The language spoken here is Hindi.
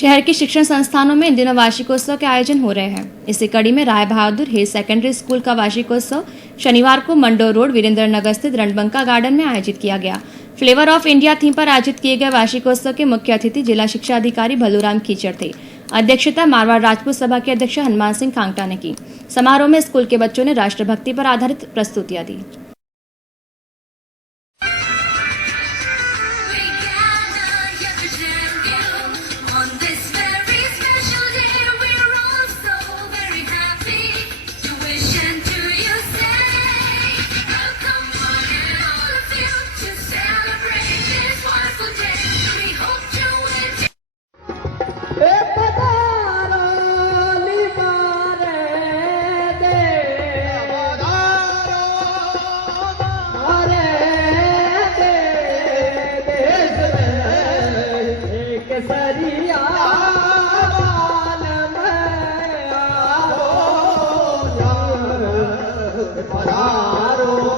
शहर के शिक्षण संस्थानों में इन दिनों वार्षिकोत्सव के आयोजन हो रहे हैं। इसी कड़ी में Rai Bahadur higher secondary school का वार्षिकोत्सव शनिवार को मंडोर रोड वीरेंद्र नगर स्थित रणबंका गार्डन में आयोजित किया गया। फ्लेवर ऑफ इंडिया थीम पर आयोजित किए गए वार्षिकोत्सव के मुख्य अतिथि जिला शिक्षा अधिकारी भलूराम कीचड़ थे। अध्यक्षता मारवाड़ राजपूत सभा के अध्यक्ष हनुमान सिंह कांगटा ने की। समारोह में स्कूल के बच्चों ने राष्ट्रभक्ति पर आधारित प्रस्तुतियां दी। पधारो